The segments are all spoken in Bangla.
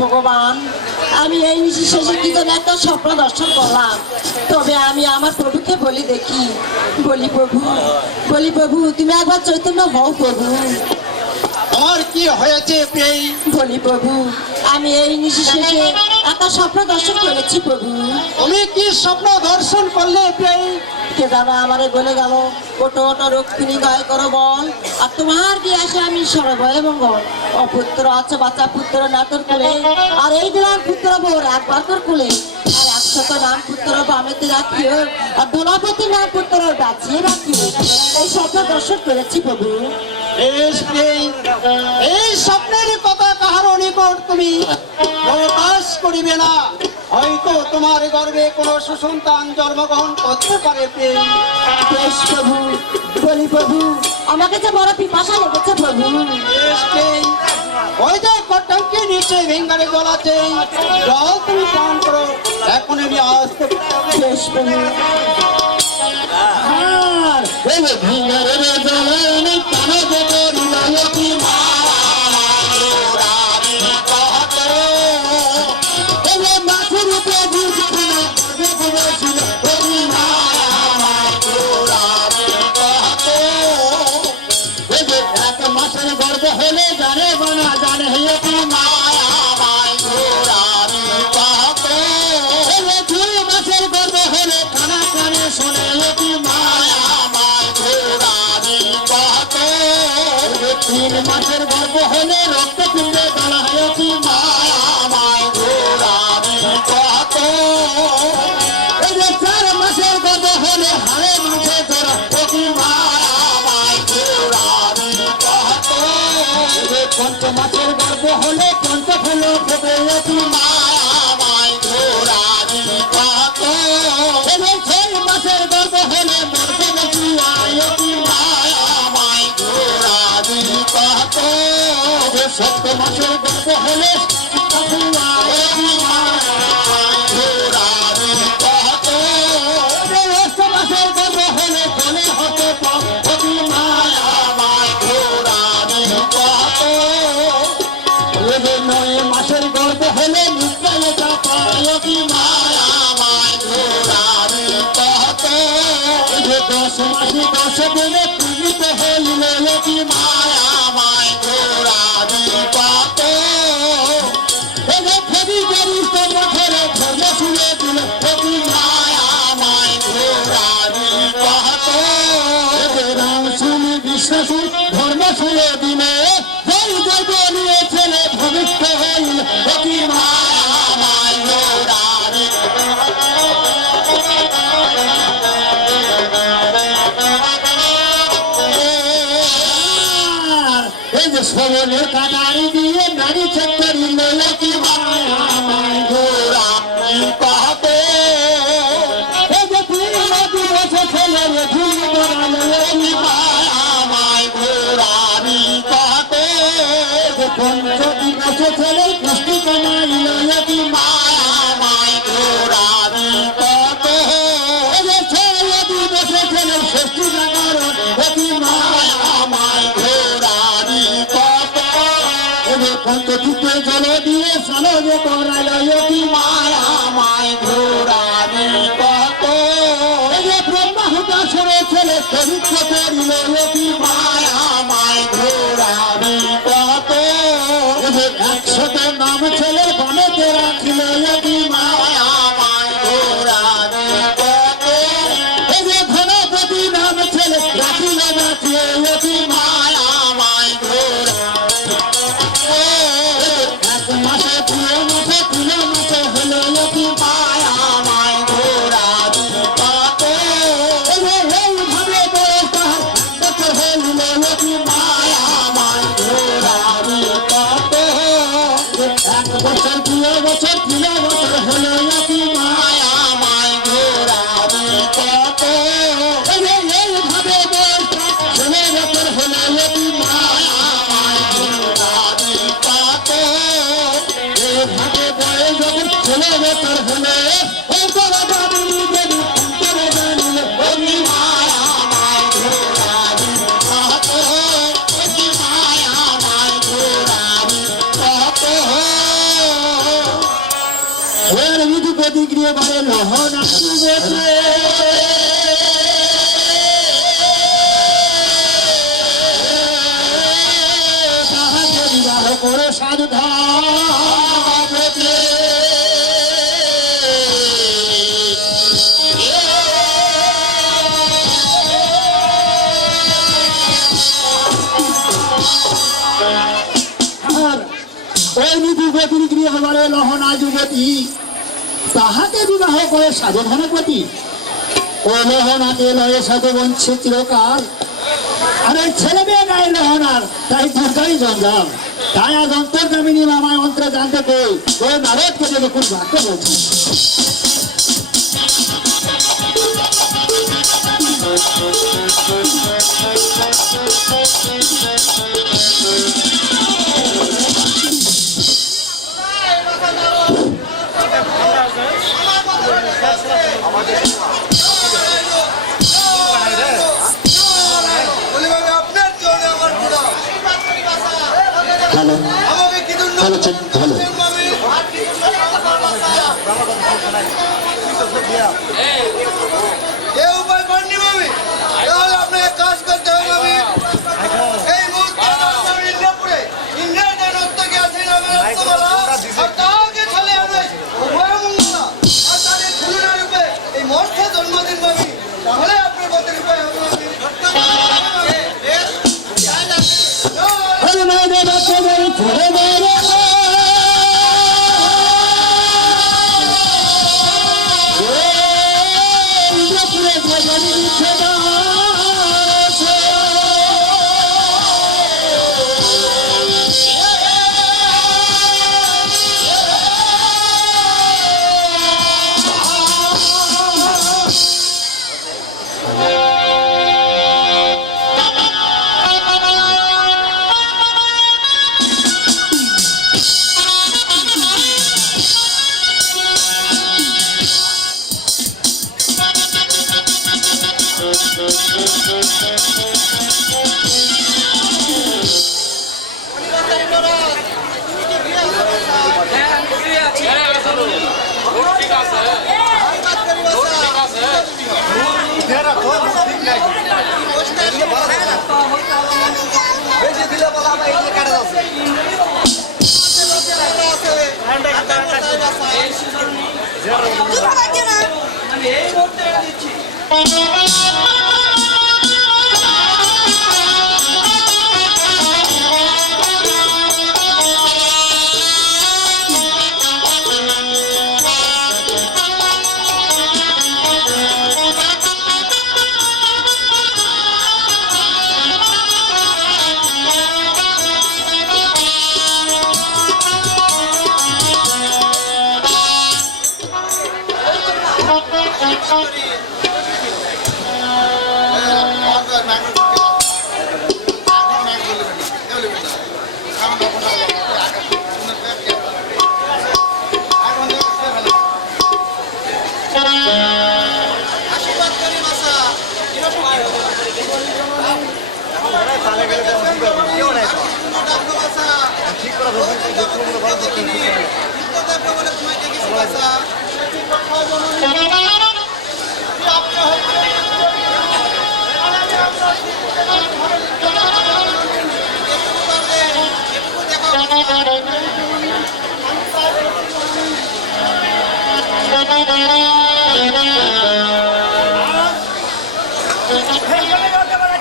ভগবান, আমি এই শেষে কি যেন একটা স্বপ্ন দর্শন করলাম। তবে আমি আমার প্রভুকে বলি দেখি। বলি প্রভু তুমি একবার চৈতন্য হও প্রভু। আমার কি হয়েছে? বলি প্রভু, আমি এই শেষে একটা স্বপ্ন দর্শন করেছি প্রভু। তুমি কি স্বপ্ন দর্শন করলে? কে জানো আমারে বলে গেল, ওটো ওটো রক্ষিণী গায়ে করো বল, আর তোমার কি আসে আমি সর্বয়ে মঙ্গল। অপুত্র আছে বাচ্চা পুত্র না তোর কোলে, আর এই দিলাম পুত্র বোর একবার তোর কোলে। আর 100 নাম পুত্র বামেতে রাখিও, আর ধনপতি নাম পুত্র বাঁচিয়ে রাখিও। এই স্বপ্ন দর্শন করেছি প্রভু। এই স্বপ্নের কথা কাহার নিকট তুমি প্রকাশ করিবে না। হয়তো তোমার গর্ভে কোনো সুসন্তান জন্মগ্রহণ করতে পারে। প্রভু বলি প্রভু, আমাকে যে বড় পিপাসা লেগেছে প্রভু। ওই যে কটঙ্কি নিচে ভেঙ্গারে জল আছে, জল তুমি পান করো। এখন আমি আসতে বেশ প্রভু। মাছের গর্ব হলে রক্ত পিণ্ডে গলা হয়েছি মায়ামায় ঘোরাবি কত। 4 মাসের গর্ব হলে হাড়ে মাঝে ধরা অতি মায়ামায় ঘোরাবি কত। 5 মাসের গর্ব হলে পঞ্চ ফুল ফেটে অতি মায়ামায় ঘোরাবি কত। 6 মাসের গর্ব হলে মরতে নাকি আয়তি মায়ামায় ঘোরাবি কত। 7 মাসের গর্ব হলে ঘোরাবি কত। 8 মাসের গর্ব হলে ফলে হতে পাবি মায়ামায় ঘোরাবি কত। 9 মাসের গর্ব হলে নিশ্চয়তা পায়বি মায়ামায় ঘোরাবি কত। 10 মাসে 10 দিনে পূজিত হইলে কি মায়ামায় ঘোরাবি কত। ধর্ম শুনে দিল অতি মায়ামায় ঘোরাবি কত। রাম শুনি বিশ্বাস ধর্ম শুনে দিলে জয় জয় বলিয়ে ছেলে ভবিষ্য হইল অতি মায়ামায় ঘোরাবি। এই যে সবলের কাটারি দিয়ে নারী চক্করি লোকি মায়ামায় ঘোরাবি কত। এই যে 3 দিবস ছেলে ঝুল করালে মায়ামায় ঘোরাবি কত। 5 দিবস ছেলে পুষ্টি কমাইল অতি মায়ামায় ঘোরাবি কত। 6 দিবস ছেলে ষষ্ঠী জাগরণ অতি মায়ামায় ঘোরাবি কত। পঞ্চচিত্রে জল দিয়ে সলজ করাইল অতি মায়ামায় ঘোরাবি কত। ব্রহ্মাহুতাসুর ছেলে পবিত্র করিল অতি মায়ামায় হইল কি মায়া মায় ঘোরাবি কত এই যে ধনপতি নাম ছেলে রাখিল বাঁচিয়ে কি মায়া মায় ঘোরাবি এক মাসে পুরো মাসে হলো কি মায়া মায় ঘোরাবি কত এইভাবে বছর হইল কি মায়া মায় ঘোরাবি কত এক বছর পুরো বছর হলো কি মায়া মায় ঘোরাবি কত এইভাবে ষোলো বছর হলো কি মায়া মায় ঘোরাবি কত এইভাবে বয়স যখন 16 বছর হলো ওই করা যাবে যদি অন্তরে জানিল ওই মায়া মায় ঘোরাবি কত ওই মায়া মায় ঘোরাবি কত ওর বিধি প্রতিক্রিয়া বারে লহন আসবে তাহাকে বিবাহ করে সাধু ধামে ওই নীতি প্রতিক্রিয়া হবারে লহনা যুবতী তাহাকে বিবাহ করে সাধু ধনপতি ও লহনাকে লয়ে সাধু বঞ্চিত চিরকাল আর ওই ছেলে মেয়ে গায়ে লহনার তাই দুর্গাই জঞ্জাল তাই আজ অন্তর্গামিনী মামায় অন্তরে জানতে পেয়ে ও নারদকে দেখে খুব ভাগ্য বলছে হ্যালো হ্যালো হ্যালো এই উপায় করেননি মামি, তাহলে আপনাকে কাজ করতে হবে মামি। এই মুহূর্তে আমি ইন্দ্রপুরে ইন্দ্রের যে নর্তকী আছেন আমার রক্তমালা, আর তাহাকে ছেলে আনে উভয়মঙ্গলা, আর তাদের খুলনা রূপে এই মর্থে জন্মদিন মামি, তাহলে আপনার পথের উপায় হবে মামি।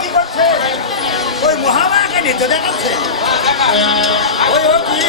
কি করছে ওই মহামায়াকে নিতে দেখাচ্ছে ওই ও কি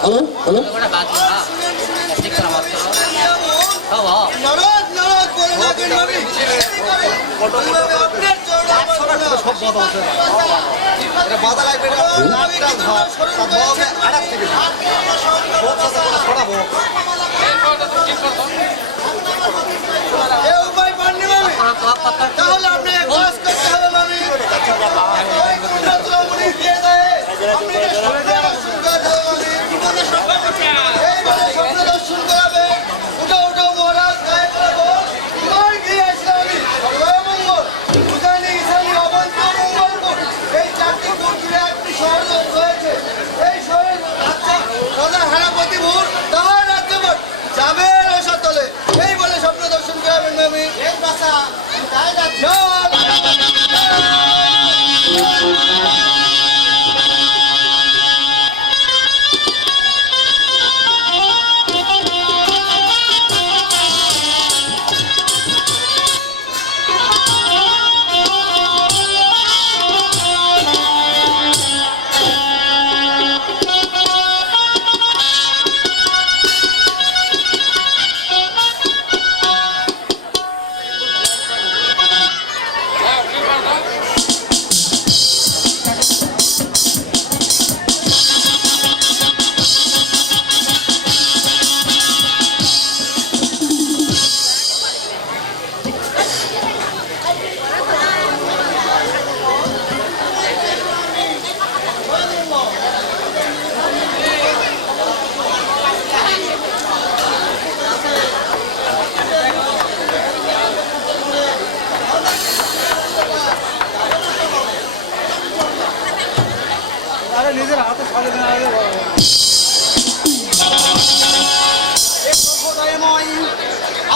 হ্যালো হ্যালো নারদ নারদ বলে ডাকেন নবী আপনার চরণে আমার বাধা লাগবে না এ উপায় পাননি নবী তাহলে আপনি এক কাজ করতে হবে নবী ওই কুণ্ডাচলমণি দিয়ে দেয় আপনি স্বপ্ন দর্শন করতে হবে এই বলে স্বপ্ন দর্শন করাবে উঠো উঠো মহারাজ গায়ে করে বল তোমার গিয়ে আসলে আমি সর্বমঙ্গল উজানি ইসানি অবন্ত মঙ্গলপুর এই চারটি কোট জুড়ে একটি শহর রয়েছে এই শহরের রাজা হেরাপতিপুর তাহার রাজ্যবট যাবে রসাতলে এই বলে স্বপ্ন দর্শন করাবেন আমি এক বাসা তাই যাচ্ছি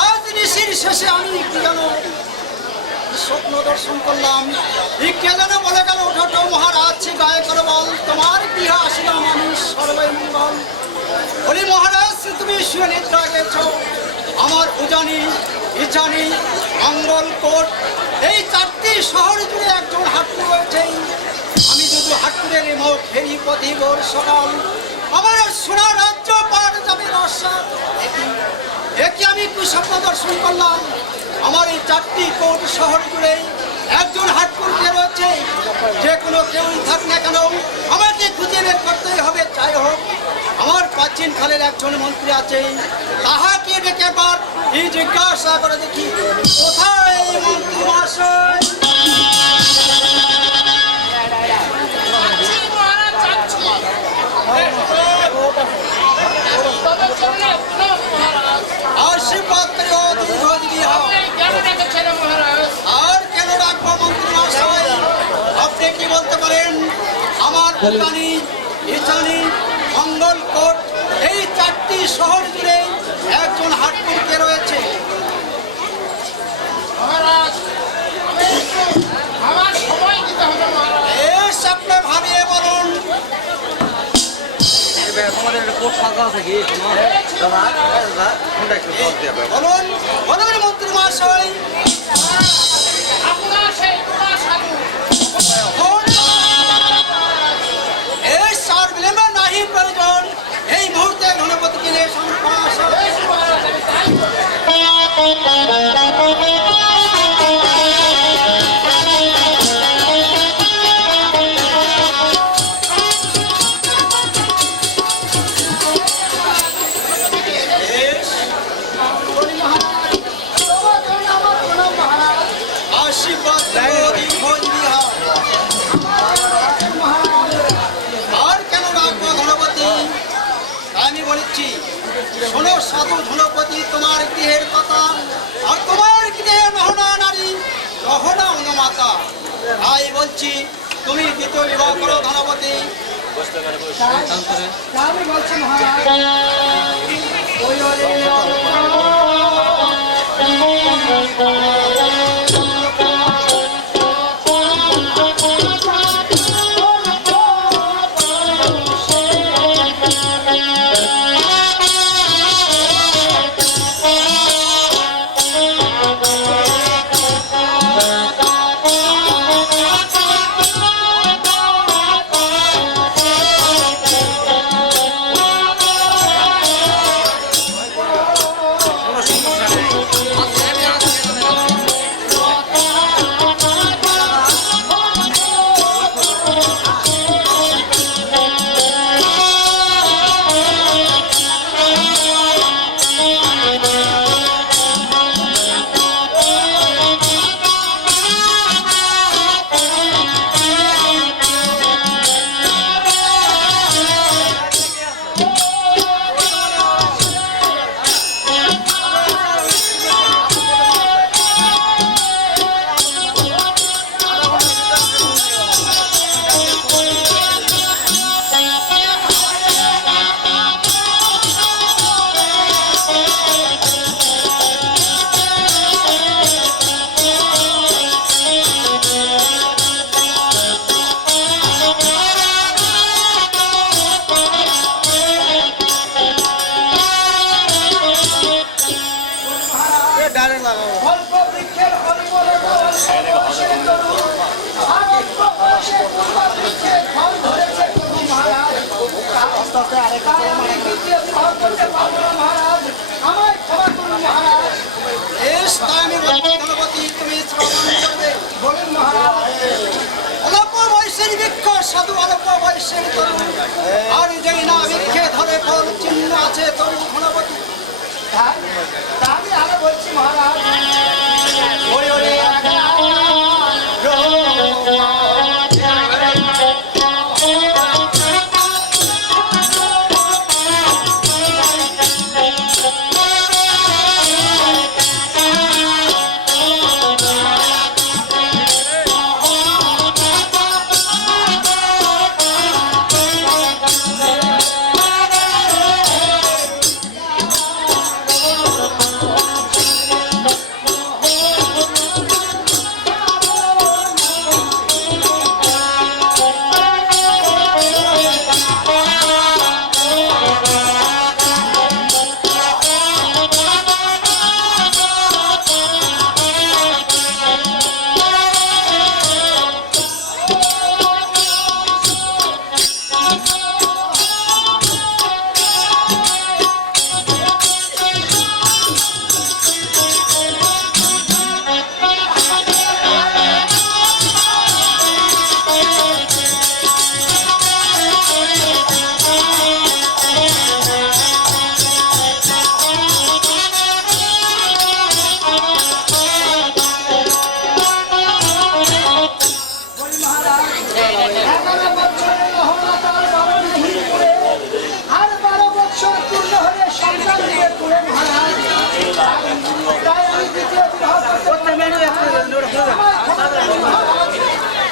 আজ নিশির শেষে আমি কি যেন স্বপ্ন দর্শন করলাম কে যেন বলে গেল ওঠো মহারাজ গায়ে করে বল তোমার গৃহে আসিলাম আমি সর্বই মঙ্গল বলি মহারাজ তুমি শুয়ে নিদ্রা গেছ আমার উজানি ইজানি মঙ্গলকোট এই চারটি শহর জুড়ে একজন হাট্টু রয়েছে আমি যদি হাট্টুরের মুখ ফেরি পথি ভোর সকাল আমার সোনা রাজ্য পার যাবে রসাদ একে আমি কি স্বপ্ন দর্শন করলাম আমার এই চারটি কোট শহর জুড়ে একজন হাটকুরকে রয়েছে যে কোনো কেউই থাক না কেন আমাকে খুঁজে বের করতেই হবে যাই হোক আমার প্রাচীন কালের একজন মন্ত্রী আছে তাহাকে ডেকে পার এই জিজ্ঞাসা করে দেখি কোথায় মন্ত্রী মহাশয় আশীর্বাদ করে দীর্ঘজীবী হও আর কেন রাখবো মন্ত্রী মহাশয় আপনি কি বলতে পারেন আমার উজানি ইজানি মঙ্গলকোট এই চারটি শহর জুড়ে একজন হাটকুরকে রয়েছে বেশ আপনি ভাবিয়ে বলুন বলুন বলুন মন্ত্রী মহাশয় এই সার বিলম্বে নাহি প্রয়োজন এই মুহূর্তে গণপতি কিনে আশীর্বাদ আর কেন রাখবো ধনপতি আমি বলেছি শোনো সাধু ধনপতি তোমার গৃহের কথা আর তোমার গৃহে রহনা নারী রহনা অনুমাতা তাই বলছি তুমি দ্বিতীয় বিবাহ করো ধনপতি আমি বলছি বয়সে পূর্ব বৃক্ষে ফল ধরেছে প্রভু মহারাজ। তাই আমি দ্বিতীয় বিবাহ করতে পারবো না মহারাজ, আমায় ক্ষমা করুন মহারাজ। বেশ, তাই আমি বলছি গণপতি তুমি শ্রবণ করবে। বলুন মহারাজ। অল্প বয়সের বৃক্ষ সাধু অল্প বয়সের তরু, আর যেই না বৃক্ষে ধরে ফল চিহ্ন আছে তরু গণপতি। আমি আরো বলছি মহারাজ, ওরে ওরে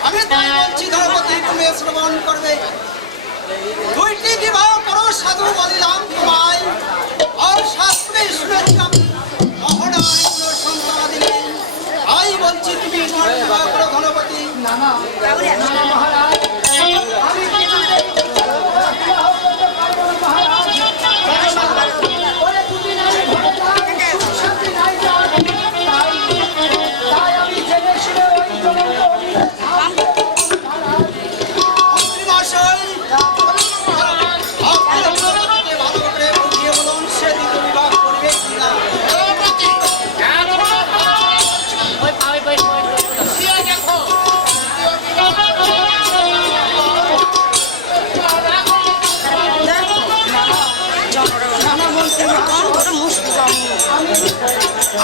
আমি তাই বলছি গণপতি তুমি শ্রবণ করবে। দুইটি বিবাহ করো সাধু বলিলাম তোমায়, আর শাস্ত্রে শুনেছি আমি মহড়ার কোনো সন্তান দিলে। তাই বলছি তুমি বিবাহ করো গণপতি। না না মহারাজ, আমি কিছুতেই বিবাহ করতে পারবো না মহারাজ। ওরে দুদিন আমি ঘরে যাই, সুখ শান্তি নাই যাই। তাই আমি জেনে শুনে ওই জন্য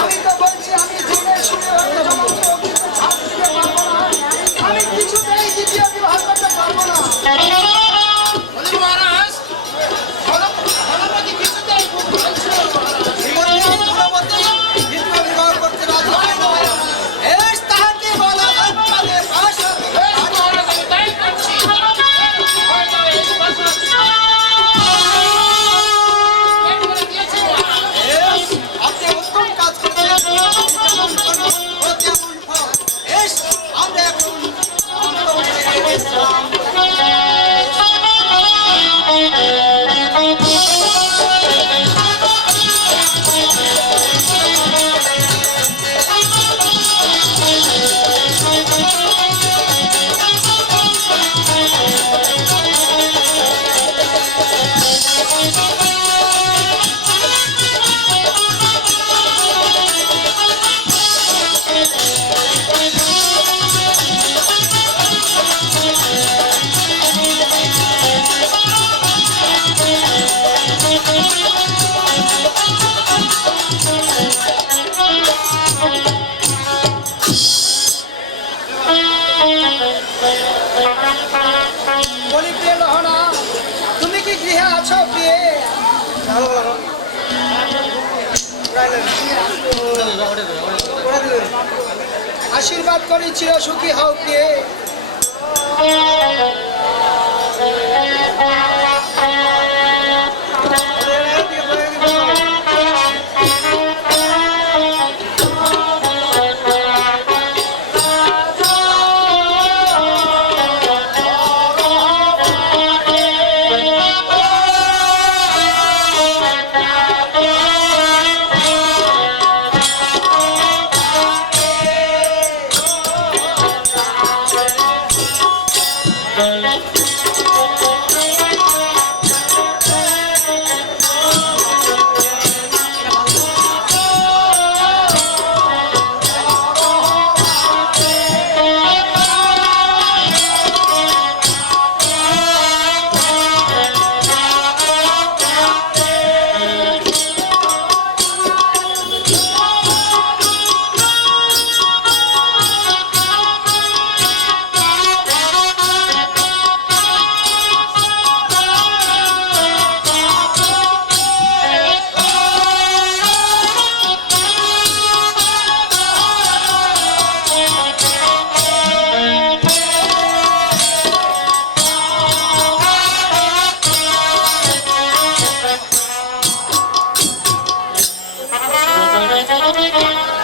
আমি তো বলছি আমি জেনে শুনে ওই জমাকে কিন্তু ছাড় দিতে পারবো না। আমি কিছুতেই দ্বিতীয় বিবাহ করতে পারবো না। বলি প্রিয় লহনা, তুমি কি গৃহে আছো প্রিয়ে? আশীর্বাদ করি চির সুখী হও প্রিয়ে।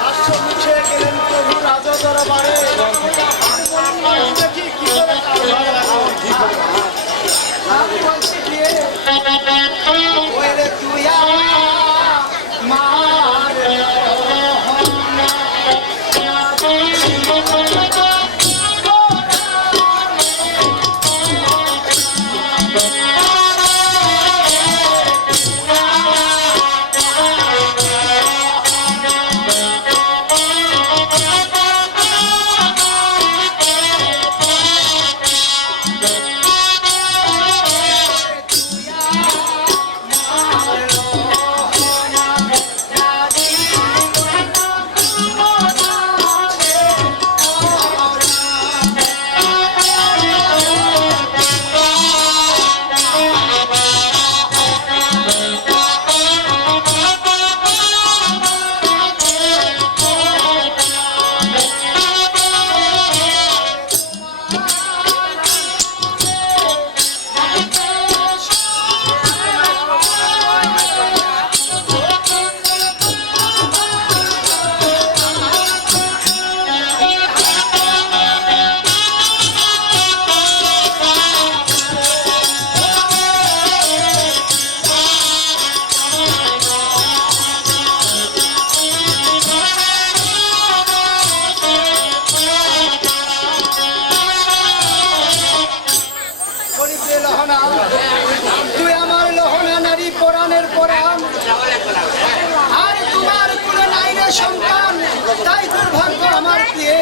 হাস্যমুখে গেলেন প্রভু রাজা দরবারে। দেখি কি করে আমি বলছি কি, ওই রে তুই আমার তুই আমার লহনা নারী পরাণের পরাণ, আর তোমার কোনো নাই রে সন্তান, তাই দুর্ভাগ্য আমার প্রিয়ে।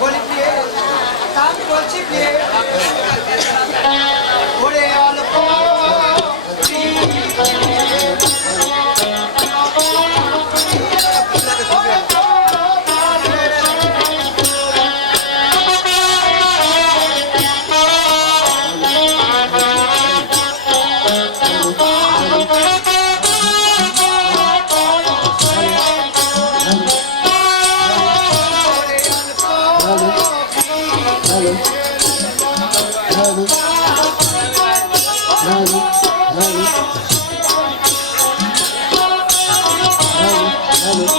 বলি প্রিয়ে, আমি বলছি প্রিয়ে, ওরে অল্প Hello.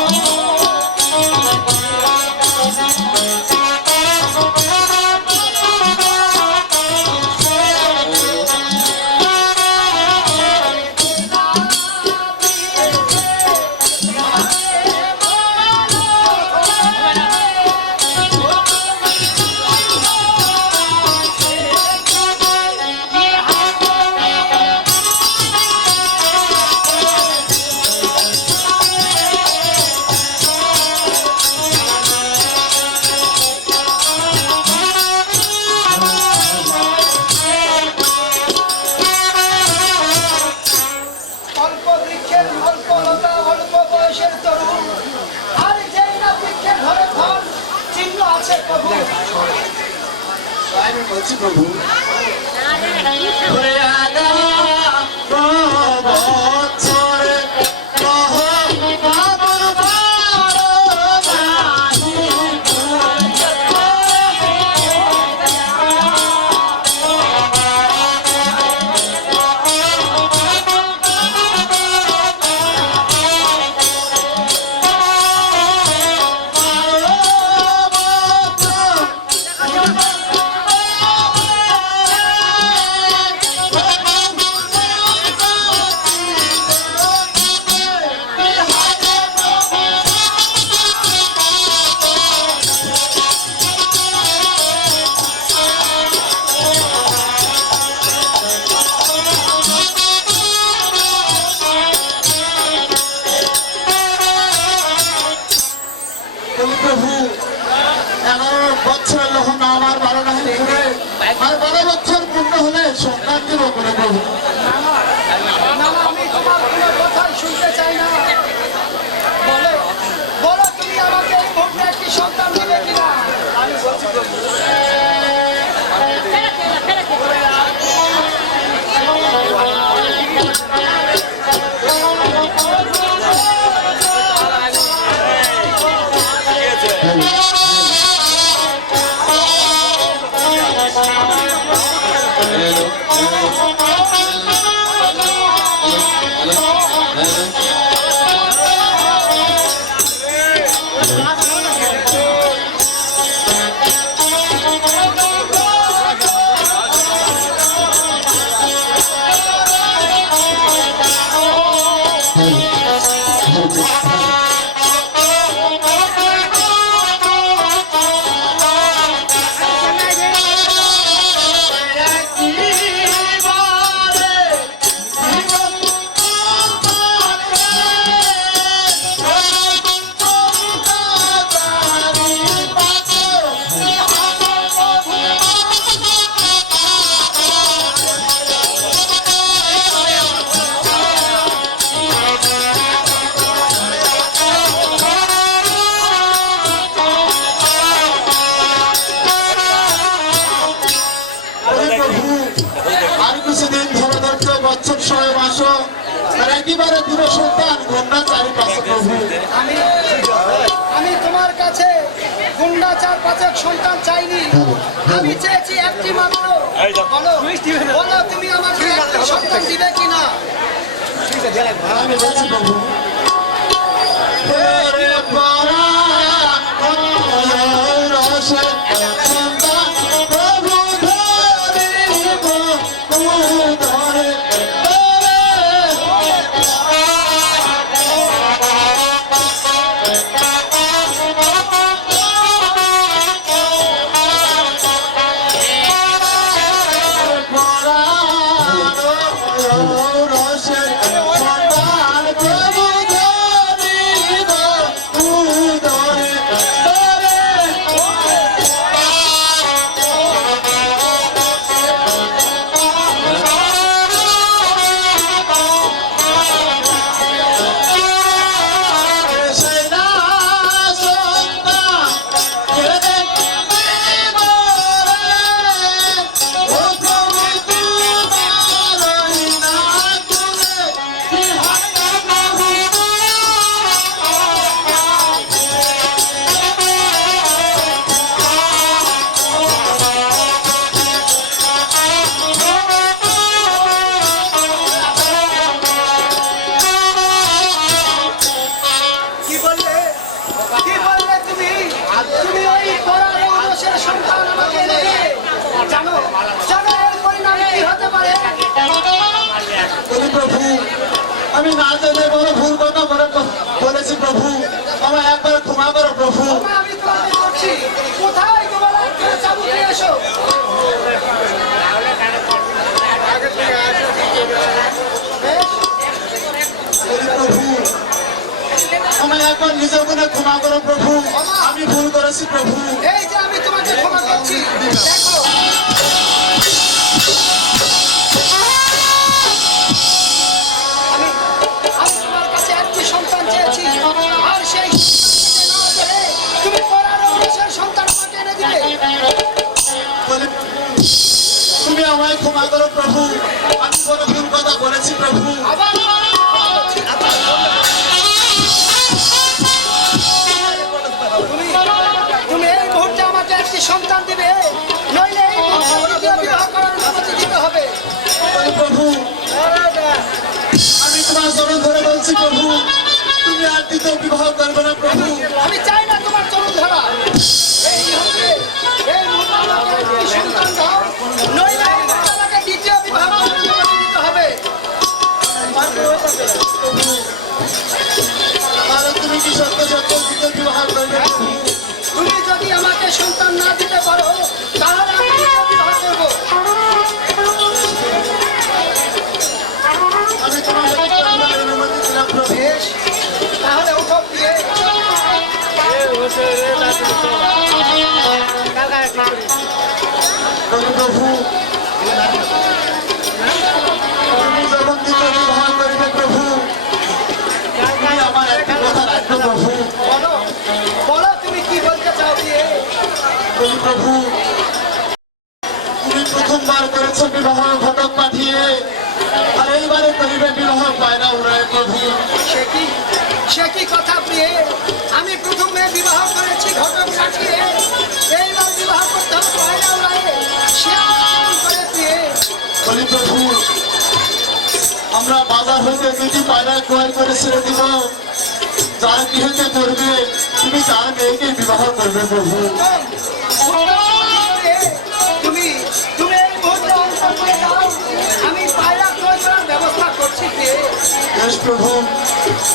আমি বলছি প্রভু প্রভু 11 বছর যখন আমার 12 না হলে আর 12 বছর পূর্ণ হলে সন্তান দেব করে প্রভু না আমি তোমার কোনো কথাই শুনতে চাই না। বলো বলো তুমি আমাকে এই মুহূর্তে একটি সন্তান দিবে কিনা? আমি বলছি প্রভু আর কিছুদিন ধরে ধরতে বছর 6 মাস আর একেবারে দূর সন্তান গন্ডা চারিপাশে প্রভু আমি তোমার কাছে গুন্ডা 4-5 সন্তান চাইনি। আমি চেয়েছি একটি মাত্র। বলো বলো তুমি আমাকে একটি সন্তান দিবে কিনা? আমি বলছি প্রভু আমি না জানে বড় ভুল কথা বলেছি প্রভু আমার একবার ক্ষমা করো প্রভু আমি তোমাকে বলছি কোথায় তোমার চাবুক নিয়ে এসো প্রভু আমার একবার নিজের মনে ক্ষমা করো প্রভু আমি ভুল করেছি প্রভু এই যে আমি তোমাকে ক্ষমা করছি দেখো আমায় ক্ষমা করো প্রভু, আমি কোনো ভুল কথা বলেছি প্রভু। আবার তুমি তুমি এই মুহূর্তে আমাকে একটি সন্তান দিবে, নইলে এই মুহূর্তে দ্বিতীয় বিবাহ করার অনুমতি দিতে হবে। প্রভু আমি তোমার চরণ ধরে বলছি প্রভু, তুমি আর দ্বিতীয় বিবাহ করবে না প্রভু। আমি চাই না তোমার চরণ ধরা। এই মুহূর্তে আমাকে একটি সন্তান দাও, নইলে এই মুহূর্তে আমাকে দ্বিতীয় বিবাহ করার অনুমতি দিতে হবে। তাহলে তুমি কি সত্য সত্য দ্বিতীয় বিবাহ করবে প্রভু? তুমি যদি আমাকে সন্তান না দিতে পারো, তাহলে আমি দ্বিতীয় বিবাহ করব। আমি তোমার অনুমতি দিলাম প্রভু। বেশ, তাহলে উঠো দিয়ে প্রভু তুমি যখন দ্বিতীয় বিবাহ করবে প্রভু, তুমি আমার একটা কথা রাখবে প্রভু। বলো বলো তুমি কি বলতে চাও দিয়ে। প্রভু তুমি প্রথমবার করেছো বিবাহ ঘটক পাঠিয়ে, আর এইবারে করিবে বিবাহ পায়রা উড়ায় প্রভু। সে কি কথা প্রিয়ে, আমি প্রথমে বিবাহ করেছি ঘটক পাঠিয়ে, এইবার বিবাহ করতে হবে পয়লা উড়ায়ে। সে কেমন করে প্রিয়ে? বলি প্রভু আমরা বাজার হইতে দুটি পায়রা ক্রয় করে ছেড়ে দিব, যার গৃহতে করবে তুমি তার মেয়েকে বিবাহ করবে প্রভু। তুমি তুমি এই মুহূর্তে অন্তর করে দাও, আমি পায়রা ক্রয় করার ব্যবস্থা করছি প্রিয়ে। বেশ প্রভু,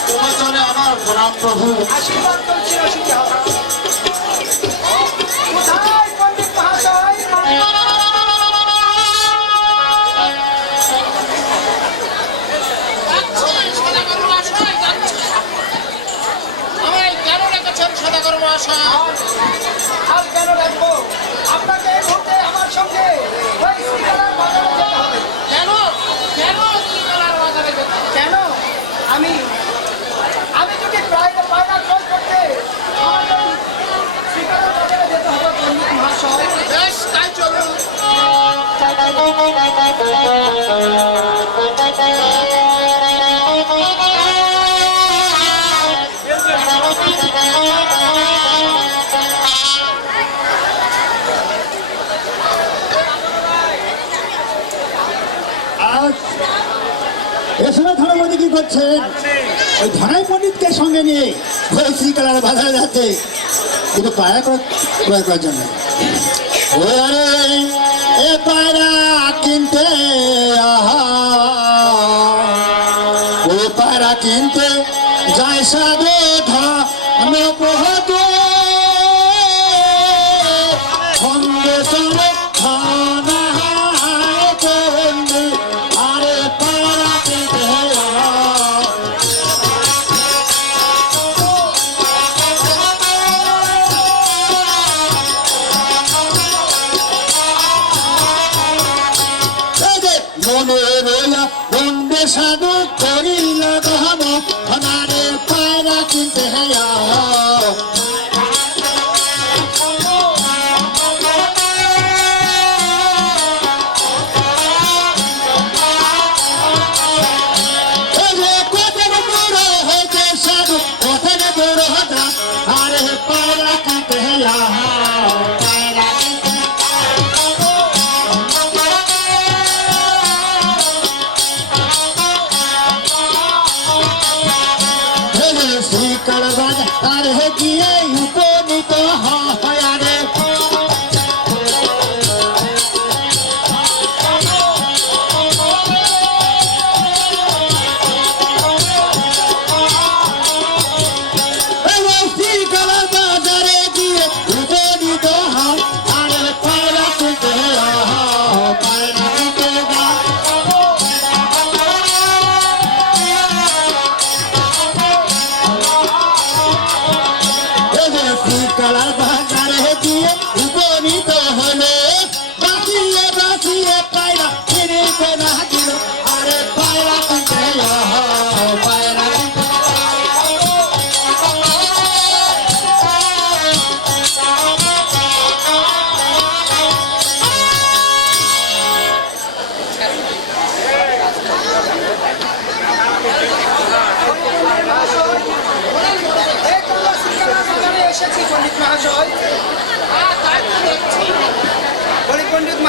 তোমার জন্য আমার প্রণাম প্রভু। আশীর্বাদ করছি অসুবিধা হবে। কোথায় পণ্ডিত মহাশয়? আর কেন রাখবো? আপনাকে এই মুহূর্তে আমার সঙ্গে ওই শ্রীকলার বাজারে যেতে হবে। কেন? আমি যদি পায়রা ক্রয় করতে আমাকে শ্রীকলার বাজারে যেতে হবে পণ্ডিত মহাশয়। বেশ, তাই চলুন। এসবে ধরা মধ্যে কি করছেন? ওই ধরাই পণ্ডিতকে সঙ্গে নিয়ে ওই শ্রীকলার বাজারে যাচ্ছে কিন্তু পায়রা ক্রয় করার জন্য। ওরে এ পায়রা কিনতে ও পায়রা কিনতে যায় সাধু ধন প্রহতো সঙ্গে সঙ্গে আরে পায়রা কিনতে মনে রইলা বন্দে সাধু করিল গহম ধনারে পায়রা কিনতে হেয়া। আরে পায়রা কিনতে হেয়া পায়রা শ্রীকল বাজার গিয়ে উপনীত হয় রে শ্রীকল বাজারে গিয়ে উপনীত হয় আরে পায়রা কিনতে পায়রা কিনতে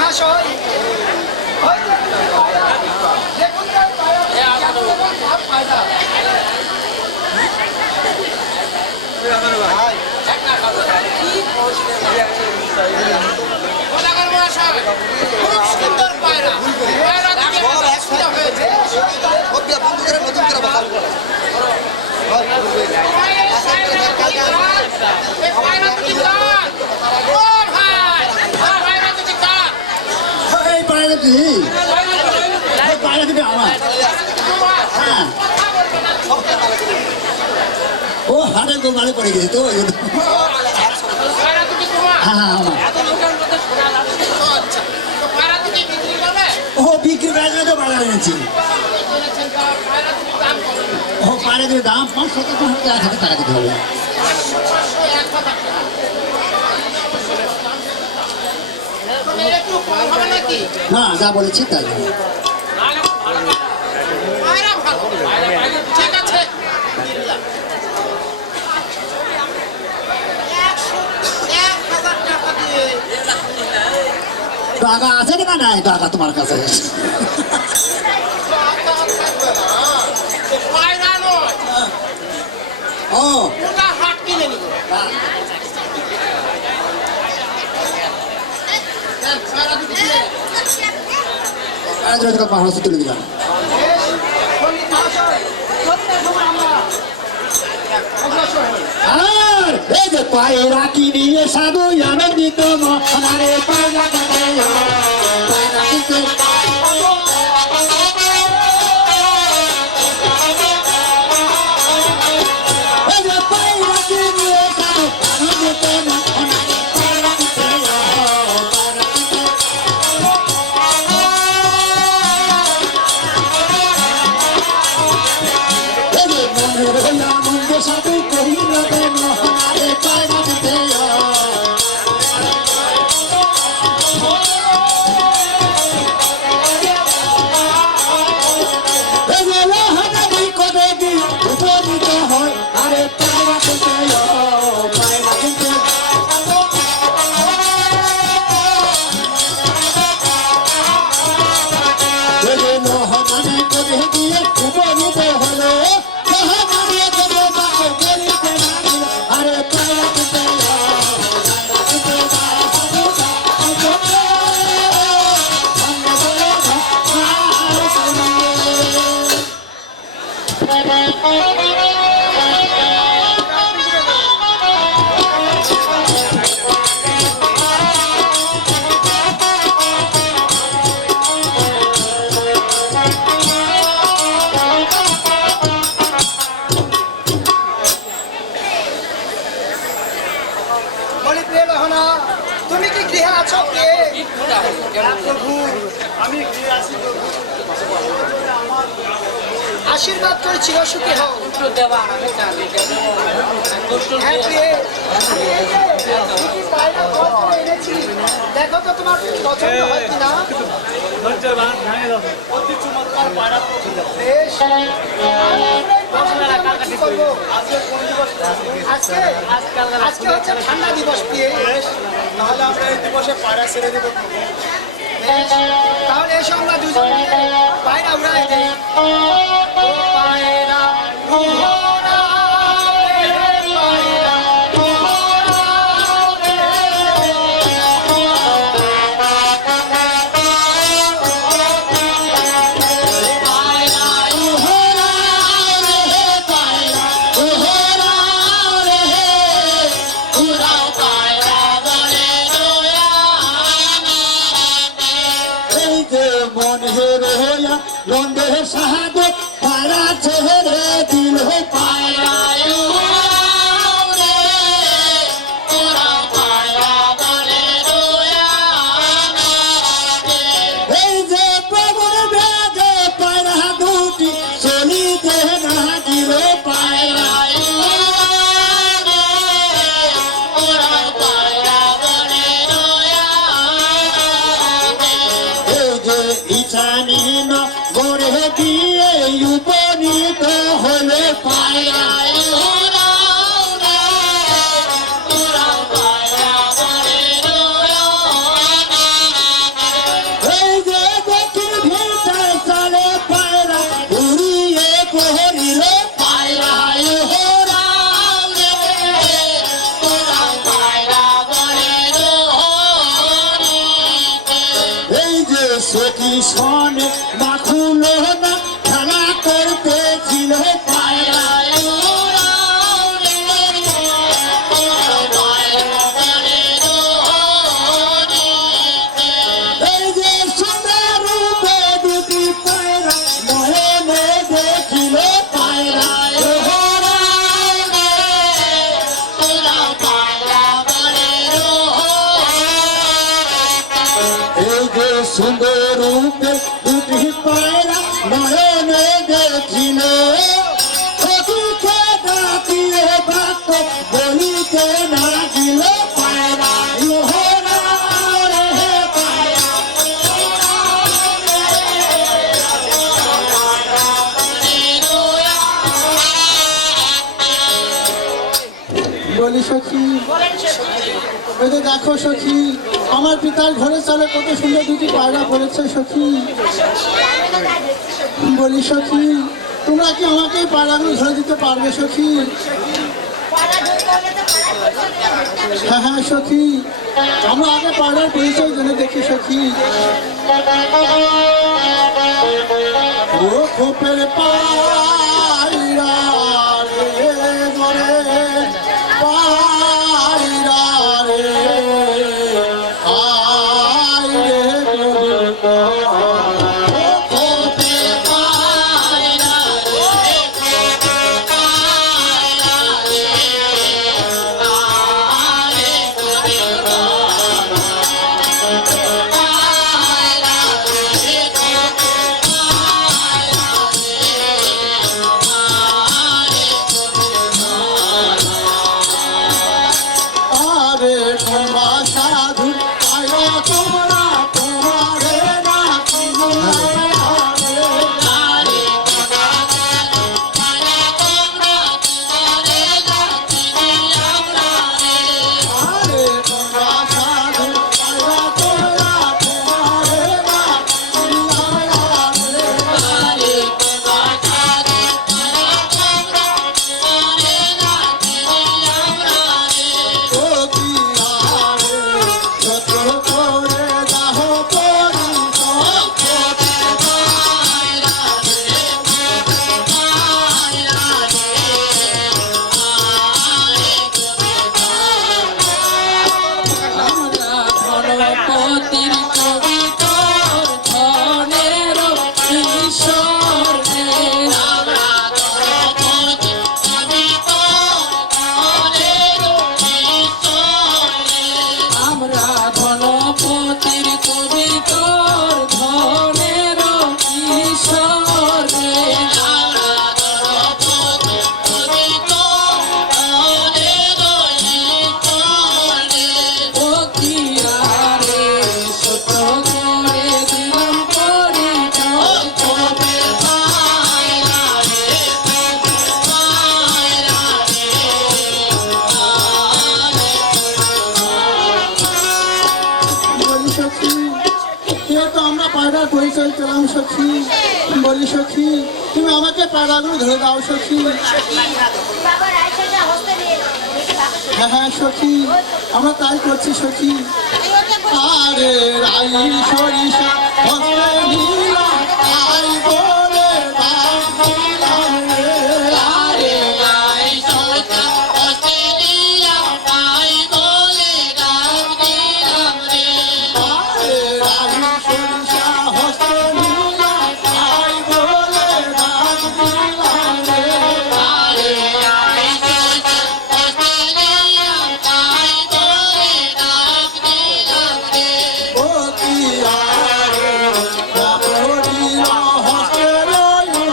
মহাশয় ওই দেখুন তো পায়রা কেমন ভাব পায়রা এই পায়রাটি এই পায়রাটি আমার হ্যাঁ ও হাটের গোমালে পড়ে গেছে তো ওই জন্য। হ্যাঁ হ্যাঁ আমার ও বিক্রি বেড়ে তো বাজারে এনেছি ও পায়রাটির দাম 500 টাকা দিতে হবে না যা বলেছি তাই ঠিক আছে টাকা আছে কিনা নাই টাকা তোমার কাছে ও হাট কিনে নিব পায়রা 500 তুলে দিলাম পণ্ডিত মহাশয় প্রত্যেক সময় আমরা অগ্রসর হই আর এই যে পায়রা কিনিয়ে সাধু আনন্দিত মহারে পায়রা পায়রা কিনতে এই যে পায়রা কিনিয়ে সাধু আনন্দিত মহারে পায়রা কিনতে এই যে মনের হইয়া মন্দির সাধু করিল মহারে পায়রা কিনতে বলি প্রিয় লহনা তুমি কি গৃহে আছো প্রিয়ে প্রভু আমি গৃহে আছি প্রভু আশীর্বাদ করে চিরসুখী হও হ্যাঁ প্রিয়ে আমি এই যে দুটি পায়রা ঘর করে এনেছি দেখো তো তোমার পছন্দ হয় কিনা অতি চমৎকার পায়রা বেশ আমি কি করবো আজকে আজকে হচ্ছে ঠান্ডা দিবস প্রিয়ে তাহলে আমরা এই দিবসে পায়রা ছেড়ে দেবো তাহলে এসে আমরা দুজন পায়রা উড়াই দেই ও পায়রা উড়া রে পায়রা রন্ধে সাহায্য পায়রা ছেড়ে দিল পায়রা এই যে প্রভুর বেগে পায়রা দুটি চলিতে না দিল পায়রা এই যে ইচ্ছানীন গড়ে দিয়ে উপনীত হলে পায়রা সখী সনে মাখুলো না খেলা করতেছিল পায়রা এই যে সুন্দর রূপে দুটি পায়রা নয়নে দেখিল পায়রা এই যে সুন্দর রূপে দুটি পায়রা নয়নে দেখিল সখীকে ডাকিয়ে বাক্য বলিতে না দিল পায়রা লোহরা রে পায়রা বলি সখী এই যে দেখো সখী আমার পিতার ঘরে চলে কত সুন্দর দুটি পায়রা পড়েছে সখী বলি সখী তোমরা কি আমাকে এই পায়রাগুলো ধরে দিতে পারবে সখী হ্যাঁ হ্যাঁ সখী আমরা আগে পায়রার পরিচয় জেনে দেখি সখী ও খোপের পায়রা রে মরে পায়রা রে আয় রে আরে তোমরা সাধু পায়রা তোমরা তোমারে না আরে তোমরা সাধু পায়রা তোমরা তোমারে না ও কি আরে যত করে দাহ পরিচয় ধনপতির কবি তোর ধনের ঈশ্বর রে আমরা ধনপতির কবি তোর ধনের ঈশ্বর রে আমরা ধনপতির কবি তোর ধনের ঈশ্বর রে আমরা ধনপতির কবি তোর ধনের ঈশ্বর রে ও কি আরে সত করে দিলাম পরিচয় তোদের পায়রা রে পায়রা রে বলি সখী যেহেতু আমরা পায়রার পরিচয় পেলাম সখী বলি সখী তুমি আমাকে পায়রাগুলো ধরে দাও সখী হ্যাঁ হ্যাঁ সখী আমরা তাই করছি সখী আরে রাই সরিষা হস্তে নিলাম তাই বলে দাম দিলাম রে। আরে আই সরকার অস্ট্রেলিয়া পাই বলে গান দিলাম রে আরে রাই সরিষা হস্তে নিলাম তাই বলে দাম দিলাম রে। আরে আই সরকার অস্ট্রেলিয়া পাই বলে গান দিলাম রে ও কি আরে বাপরিল হস্তে রইল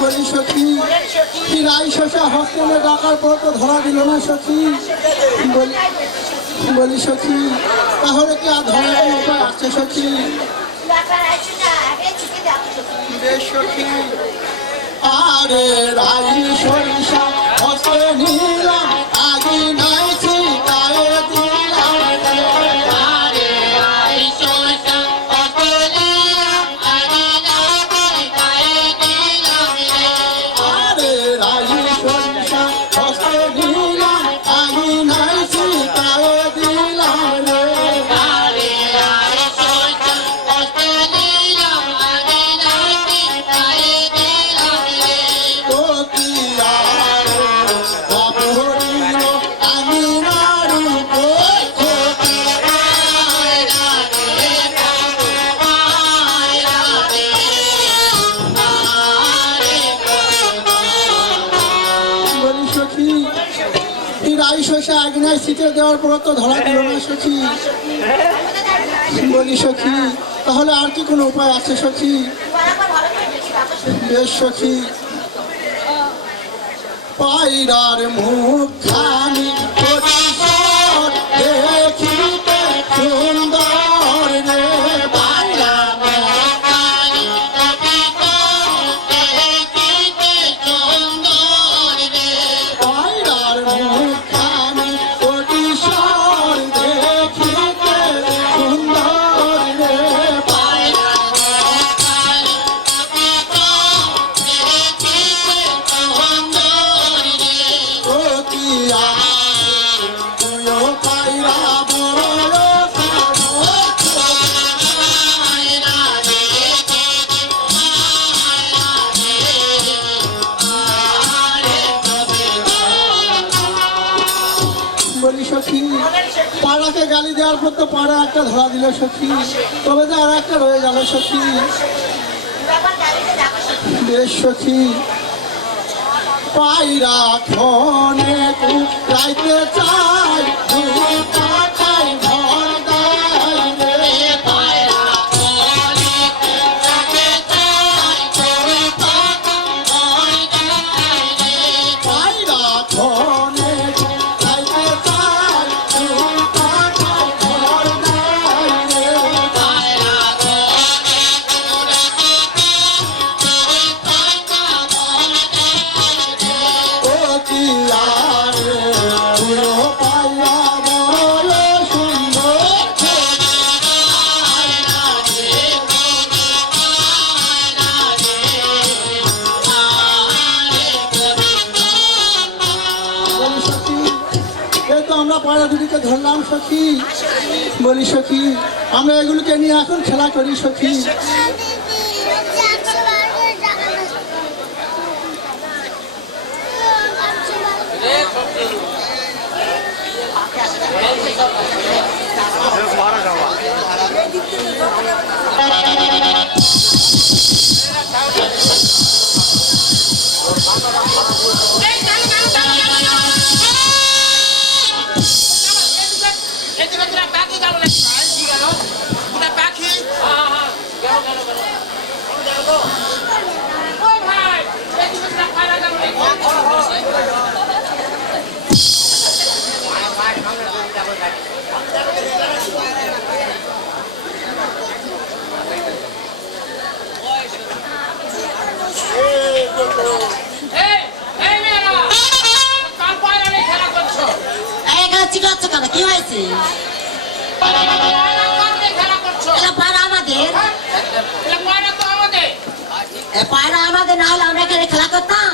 বলি সখী কি রাই শশা হস্টেলে ডাকার পর তো ধরা দিল না সখী বলি সখী তাহলে কি আর ধরার উপায় আছে সখী বেশ সখী আরে রাই সরিষা হস্তে নিলাম আগে নাইছি গায়ে দিলাম রে। আরে আই সরকার অস্ট্রেলিয়া আগে গান গায়ে দিলাম শস্য আগিনায় ছিটে দেওয়ার পর তো ধরা দিল না সখী। বলি সখী, তাহলে আর কি কোনো উপায় আছে সখী? বেশ সখী, পায়রার মুখ খানি দেখিতে সুন্দর রে, পায়রার পায়রার মুখ খানি কোটিশ্বর দেখিতে সুন্দর রে, পায়রা তুইও পায়রা বড় বলি সখী, পাড়াকে গালি দেওয়ার পর তো পাড়া একটা ধরা দিল সখী, তবে যে আর একটা রয়ে গেল সখী। বেশ সখী, পায়রা ক্ষণে রাইতে চাই পাখাই ঘর দেয় রে, পায়রা পায়রা ক্ষণে রাইতে চাই পাখাই ঘর দেয় রে, ও কি আরে তুইও পায়রা বড় সুন্দর। বলি সখী, এই তো আমরা পায়রা দুটিকে ধরলাম সখী। বলি সখী, আমরা এগুলোকে নিয়ে এখন খেলা করি সখী। এখানে চিকাচ্ছ কেন? কি হয়েছে? এটা পায়রা আমাদের। এ পায়রা আমাদের না হলে আমরা এখানে খেলা করতাম?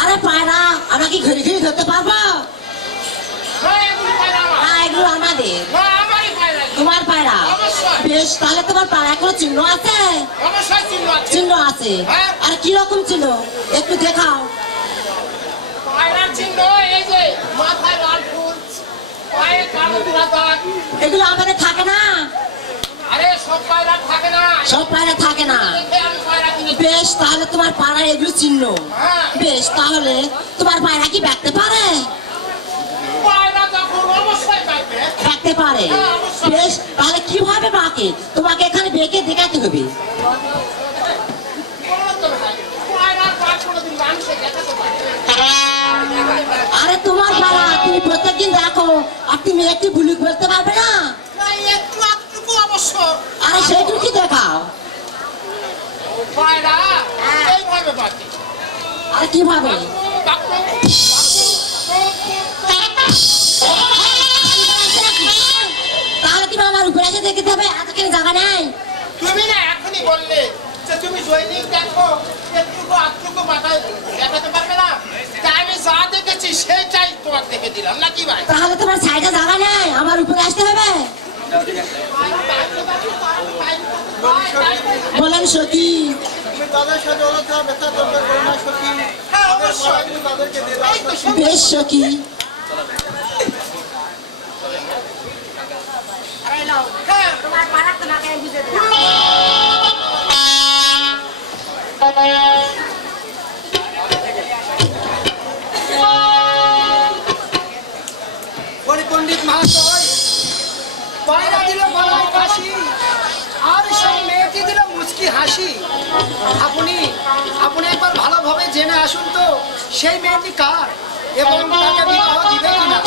আরে পায়রা আমরা কি ঘুরে ঘুরে ধরতে পারবো? না, এগুলো আমাদের। তোমার পায়রা? বেশ, তাহলে তোমার পায়রা কোনো চিহ্ন আছে? চিহ্ন আছে। আর কি রকম চিহ্ন একটু দেখাও। এগুলো আমাদের থাকে না? সব পায়রা থাকে না। বেশ, তাহলে তোমার পায়রা এগুলো চিহ্ন। বেশ, তাহলে তোমার পায়রা কি ব্যাগতে পারে? থাকতে পারে। বেশ, তাহলে কিভাবে বাঁকে? তোমাকে এখানে বেঁকে দেখাতে হবে। আরে তোমার পায়রা তুমি প্রত্যেকদিন দেখো, আর তুমি একটু ভুল বলতে পারবে না? আরে সেইটুকু কি দেখাও। আরে কিভাবে? তাহলে তুমি আমার উপরে এসে দেখতে হবে, এতখানি জায়গা নেই। তুমি না এখনই বললে যে তুমি দৈনিক দেখো, একটুকু আধটুকু মাথায় দেখাতে পারবে না। তাই আমি যা দেখেছি সেইটাই তোমার দেখে দিলাম, নাকি ভাই? তাহলে তোমার সাইডে জায়গা নেই, আমার উপরে আসতে হবে। বলেন সখী। তুমি তাদের সাথে অযথা ব্যথা করবে না সখী। হ্যাঁ, অবশ্যই। তাদেরকে দিয়ে দাও। এই তো সব- বেশ সখী। হ্যাঁ, তোমার পাড়া তোমাকে বুঝে মহাশয়, পায়রা দিল গলায় ফাঁসি, আর সেই মেয়েটি দিল মুচকি হাসি। আপনি একবার ভালোভাবে জেনে আসুন তো সেই মেয়েটি কার এবং তাকে বিবাহ দিবে কিনা।